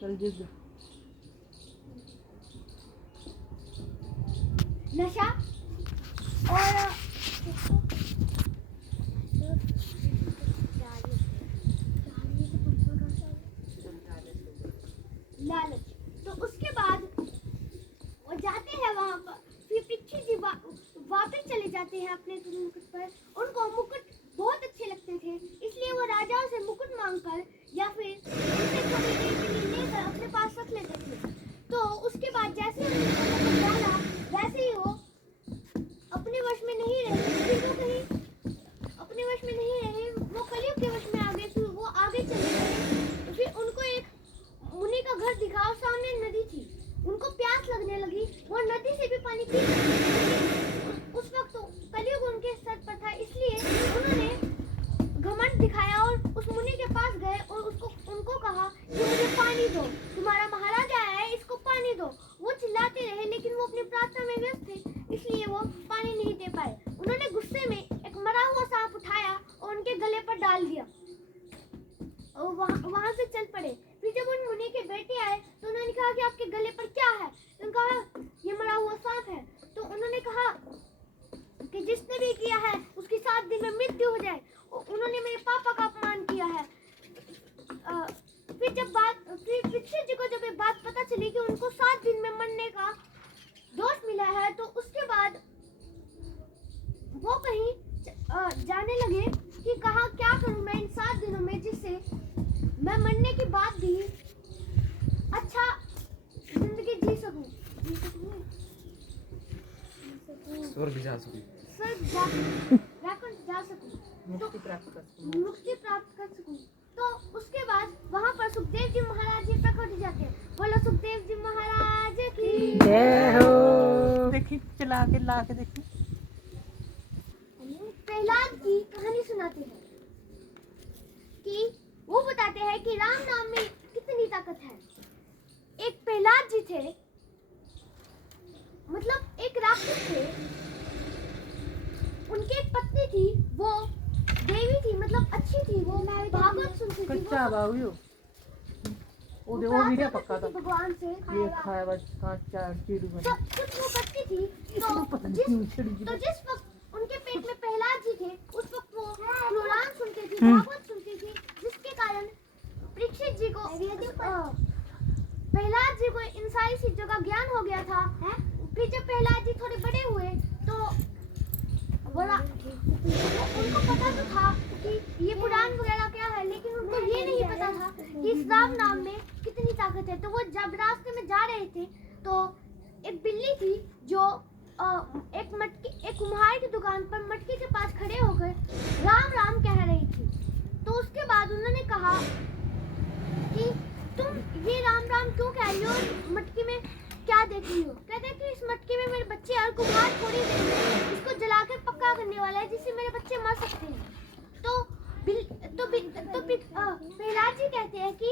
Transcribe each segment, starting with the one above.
कलयुग नशा और लालच। तो उसके बाद वो जाते हैं वहां पर, फिर परीक्षित जी वापस चले जाते हैं अपने मुकुट पर। उनको मुकुट बहुत अच्छे लगते थे, इसलिए वो राजाओं से मुकुट मांगकर या फिर उसे थोड़ी देर के लिए लेकर अपने पास रख लेते थे। तो उसके बाद जैसे ही उन्होंने मुकुट डाला, वैसे ही वो अपने वश में नहीं रहे, फिर वो कहीं अपने वश में नहीं रहे, वो कलयुग के वश में आ गए। फिर वो आगे चले गए, फिर उनको एक मुनि का घर दिखा और सामने नदी थी। उनको प्यास लगने लगी, वो नदी से भी पानी पी उस वक्त तो कलयुग उनके सर पर था, इसलिए उन्होंने घमंड दिखाया और उस मुनि के पास गए और उनको कहा कि मुझे पानी दो, तुम्हारा महाराजा आया है, इसको पानी दो। वो चिल्लाते रहे, लेकिन वो अपनी प्रार्थना में व्यस्त थे, इसलिए वो पानी नहीं दे पाए। उन्होंने गुस्से में एक मरा हुआ सांप उठाया और उनके गले पर डाल दिया और वहां से चल पड़े। फिर जब उन मुनि के बेटे आए तो उन्होंने कहा कि आपके गले पर क्या है? उन्होंने कहा ये मरा हुआ सांप है। तो उन्होंने कहा कि जिसने भी किया है उसकी 7 दिन में मृत्यु हो जाए, उन्होंने मेरे पापा का अपमान किया है। फिर परीक्षित जी को जब ये बात पता चली कि उनको 7 दिन में मरने का दोष मिला है, तो उसके बाद वो कहीं जाने लगे कि कहा क्या करूं मैं इन 7 दिनों में, जिससे मैं मरने के बाद भी अच्छा जिंदगी जी सकूं, स्वर्ग जा सकूं, जा सकूं, मुक्ति प्राप्त कर सकूं। तो उसके बाद वहां पर सुखदेव जी महाराज जी प्रकट हो जाते हैं। बोलो सुखदेव जी महाराज की जय हो। देखी चला के ला के देखी। प्रहलाद की कहानी सुनाते हैं कि वो बताते हैं कि राम नाम में कितनी ताकत है। एक प्रहलाद जी थे, मतलब एक राक्षस थे, उनकी एक पत्नी थी, वो देवी थी, मतलब अच्छी थी, वो भागवत सुनती थी, कच्चा बाबू वो वीडियो पक्का था भगवान से ये खाया बस 5-4 चीड़ में सब कुछ वो करती थी। तो जिस वक्त उनके पेट में प्रहलाद जी थे, उस वक्त वो पुराण सुनती थी, भागवत सुनती थी, जिसके कारण परीक्षित जी को प्रहलाद जी को इन सारी चीजों का ज्ञान हो गया था। फिर जब प्रहलाद जी थोड़े बड़े हुए तो उनको पता तो था कि ये पुराण वगैरह क्या है, लेकिन उनको ये नहीं पता था कि इस राम नाम में कितनी ताकत है। तो वो जब रास्ते में जा रहे थे तो एक बिल्ली थी जो एक कुम्हार की दुकान पर मटकी के पास खड़े होकर राम राम कह रही थी। तो उसके बाद उन्होंने कहा कि तुम ये राम राम क्यों कह रही हो, मटकी में क्या देख रही हो? कहते हैं कि इस मटकी में मेरे बच्चे और कुम्हार थोड़ी देर में इसको जलाकर पक्का करने वाला है, जिससे मेरे बच्चे मर सकते हैं। तो प्रहलाद जी कहते हैं कि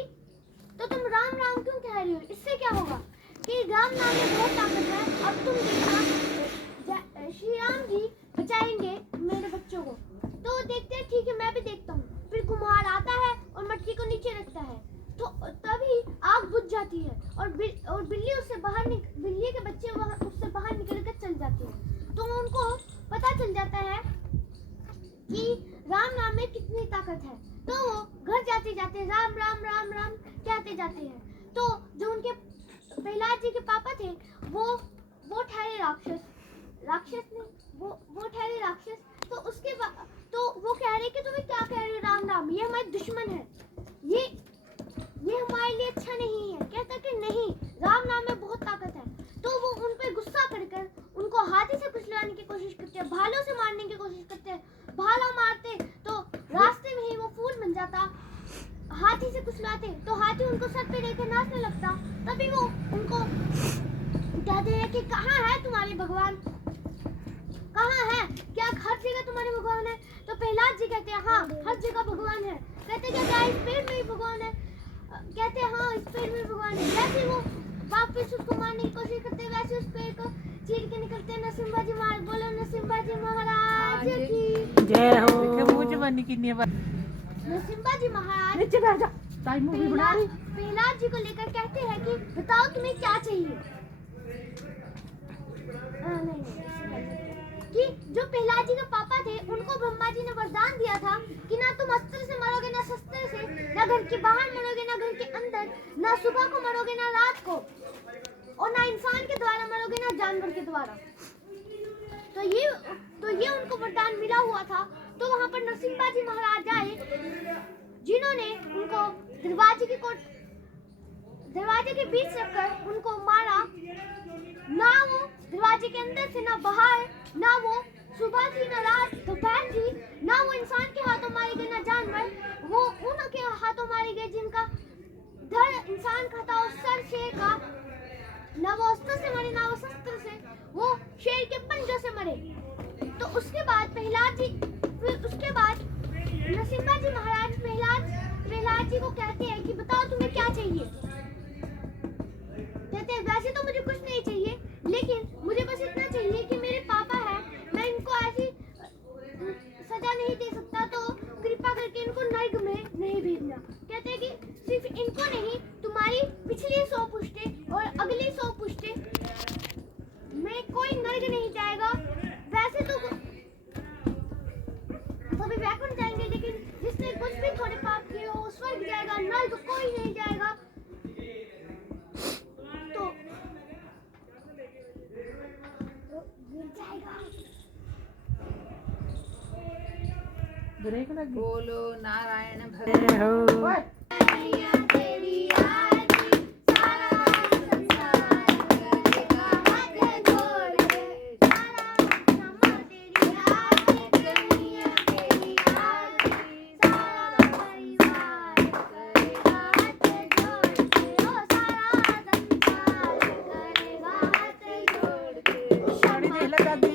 तो तुम राम राम क्यों कह रही हो, इससे क्या होगा कि राम नाम में बहुत ताकत है, अब तुम देखना श्री राम जी बचाएंगे मेरे बच्चों को। तो देखते हैं, ठीक है मैं भी देखता हूँ। फिर कुम्हार आता है और मटकी को नीचे रखता है, तो तभी आग बुझ जाती है और बिल्ली बिल्ली के बच्चे उससे बाहर निकल कर चल जाते हैं। तो उनको पता चल जाता है कि राम नाम में कितनी ताकत है। तो वो घर जाते जाते राम राम राम राम कहते जाते हैं। तो जो उनके प्रहलाद जी के पापा थे वो ठहरे राक्षस ने वो ठहरे राक्षस। तो उसके बाद तो वो कह रहे कि तुम्हें क्या कह रहे हो राम राम, ये हमारे दुश्मन है, ये हमारे लिए अच्छा नहीं है। कहता कि नहीं, राम नाम में बहुत ताकत है। तो वो उन पर गुस्सा कर उनको हाथी से कुचलाने की कोशिश करते हैं, भालों से मारने की कोशिश करते हैं। भाला मारते तो रास्ते में ही वो फूल बन जाता, हाथी से कुचलाते तो हाथी उनको सर पे लेकर नाचने लगता। तभी वो उनको कहते हैं कि कहाँ है तुम्हारे भगवान, कहाँ है, क्या हर जगह तुम्हारे भगवान है? तो प्रहलाद जी कहते हैं हाँ हर जगह भगवान है। कहते हैं क्या इस पेड़ में ही भगवान है? कहते हैं हाँ इस पेड़ में भगवान है। जैसे वो वापस उसको मारने की कोशिश करते हैं, वैसे उस पेड़ को चीर के निकलते हैं। नरसिम्हा जी महाराज, बोलो नरसिम्हा जी महाराज की जय हो। मुझे बनी की नहीं बात नरसिम्हा जी महाराज नीचे बैठ जा टाइम मूवी बना रही। प्रहलाद जी को लेकर कहते हैं कि बताओ तुम्हें क्या चाहिए। नहीं, कि जो प्रहलाद जी के पापा थे उनको ब्रह्मा जी ने वरदान दिया था कि ना तुम अस्त्र से मरोगे, ना शस्त्र से, ना घर के बाहर मरोगे, ना घर के अंदर, ना सुबह को मरोगे, ना रात को, और ना इंसान के द्वारा मरोगे, ना जानवर के द्वारा। तो ये उनको वरदान मिला हुआ था। तो वहाँ पर नरसिम्हा जी महाराज आए, जिन्होंने उनको दरवाजे के बीच रखकर उनको मारा। ना वो दरवाजे के अंदर से, ना बाहर, ना वो सुबह थी, ना रात, दोपहर थी, ना वो इंसान के हाथों मारे गए, ना जानवर, वो उनके हाथों मारे गए जिनका धड़ इंसान का था और सर शेर का। ना वो अस्त्र से मरे, ना वो शस्त्र से, वो शेर के पंजों से मरे। तो उसके बाद नरसिम्हा जी महाराज प्रहलाद जी को कहते हैं कि बताओ तुम्हें क्या चाहिए। कहते हैं वैसे तो मुझे कुछ नहीं चाहिए, लेकिन मुझे बस इतना चाहिए कि मेरे पापा हैं, मैं इनको ऐसी सजा नहीं दे सकता, तो कृपा करके इनको नर्क में नहीं भेजना। कहते हैं कि सिर्फ इनको नहीं, तुम्हारी पिछली 100 पुश्तें और अगली 100 पुश्तें में कोई नर्क नहीं जाएगा। वैसे तो सभी वैकुंठ जाएंगे, लेकिन जिसने कुछ भी थोड़े पाप किए हो वो स्वर्ग जाएगा, नर्क कोई नहीं जाएगा। तो गिर जाएगा। ब्रेक लग गई। बोलो नारायण जय भगवान। हो। तेरी आरती सारा संसार करेगा हाथ जोड़ के। सारा क्षमा तेरी आरती, कन्हैया तेरी आरती, सारा परिवार करेगा हाथ जोड़ के। ओ सारा संसार करेगा हाथ जोड़ के। साड़ी देख ले दादी।